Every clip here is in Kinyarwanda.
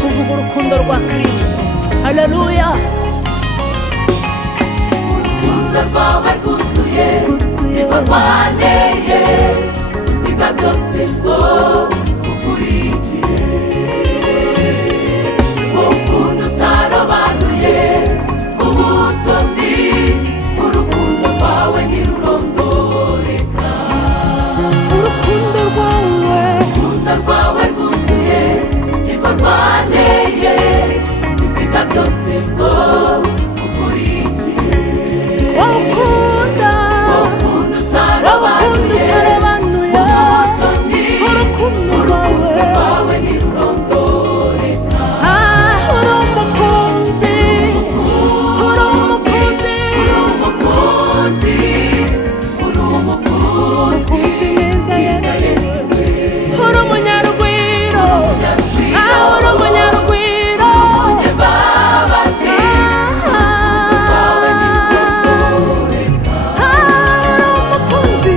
kuvuga urukundo rwa Kristo. Haleluya. Urukundo rwawe rwuzuye nirwo rwaneye usiga byose ngo ukurikire. Urukundo utarobanuye ku butoni, urukundo rwawe ntirurondoreka. Urukundo rwawe rwuzuye nirwo rwaneye usiga byose ngo ukurikire. ukunda utarobanuye urukundo rwawe ntirurondoreka. uri umukunzi, uri umukunzi, uri umukunzi mwiza Yesu. Uri umunyarugwiro, uri umunyarugwiro, umunyembabazi, rwawe ntirurondoreka. uri umukunzi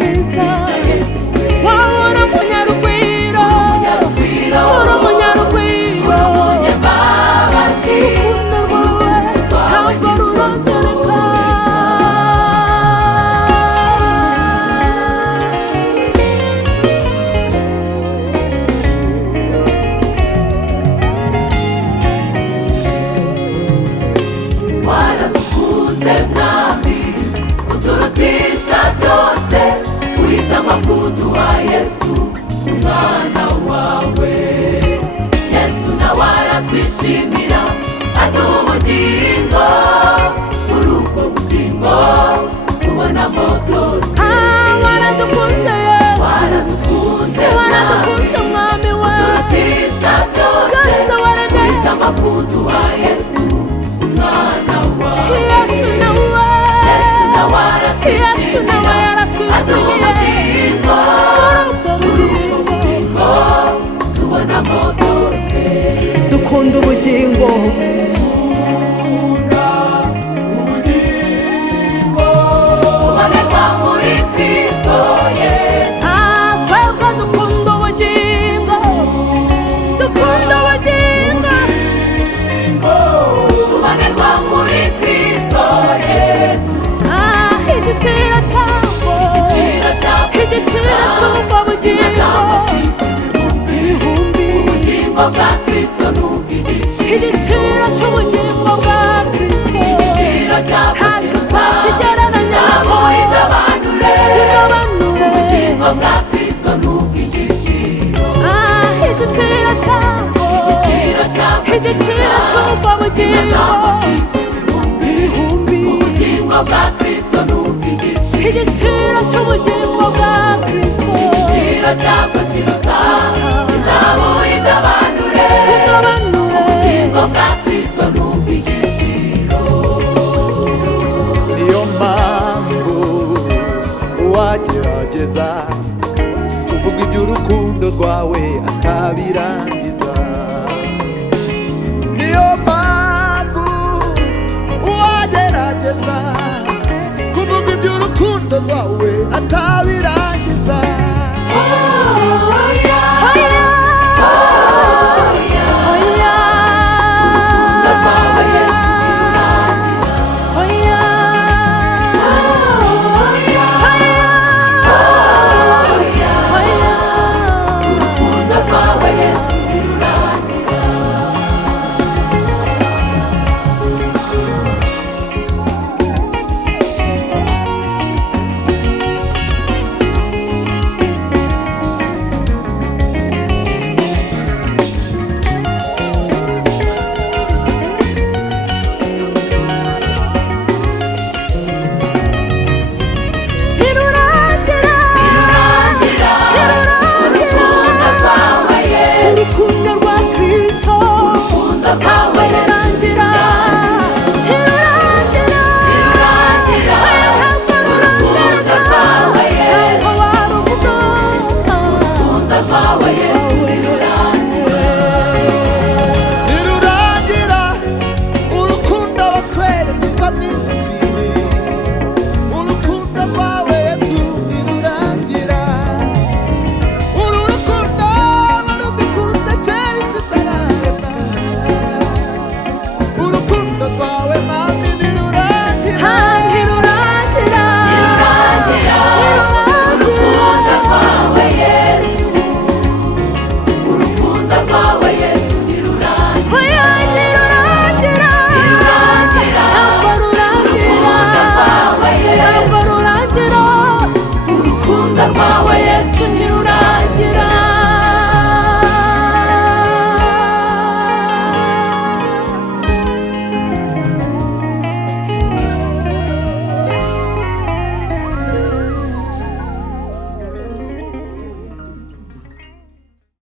mwiza, mwiza Yesu. wowe uri umunyarugwiro, uri umunyarugwiro, Umunyembabazi, urukundo rwawe ntabwo rurondoreka. waradukunze mwami uturutisha byose, uhitamo kuduha Yesu umwana wawe. Yesu nawe aratwishimira aduha ubugingo, muri ubwo bugingo tubonamo byose. Waradukunze Yesu, waradukunze waradukunze mwami wawe, uturutisha byose, byose waremye. uhitamo kuduha Yesu umwana wawe. Yesu nawe, Yesu nawe Yesu nawe yaratwishimiye. muri ubwo bugingo tubonamo byose. Dukunda ubugingo, tubonerwa muri Kristo Yesu. twebwe dukunda ubugingo, dukunda ubugingo. tubonerwa muri Kristo Yesu. Igiciro cyabwo, igiciro cyabwo igiciro cy'ubwo bugingo, ibihumbi. ubugingo bwa Kristo n'ubw'igiciro. Igiciro cy'ubugingo bwa Kristo, igiciro cyabwo ntacyo kiruta twakigereranya zahabu igabanure. igabanure. ubugingo bwa Kristo n'ubw'igiciro. Igiciro cyabwo, igiciro cyabwo igiciro cy'ubwo bugingo, ibihumbi. ubugingo bwa Kristo n'ubw'igiciro. Igiciro cy'ubugingo bwa Kristo, igiciro cyabwo kiruta izahabu igabanure. igabanure. ubugingo bwa Kristo n'ubw'igiciro. niyo mpamvu uwagerageza kuvuga iby'urukundo rwawe atabirangiza. Niyo mpamvu uwagerageza kuvuga iby'urukundo rwawe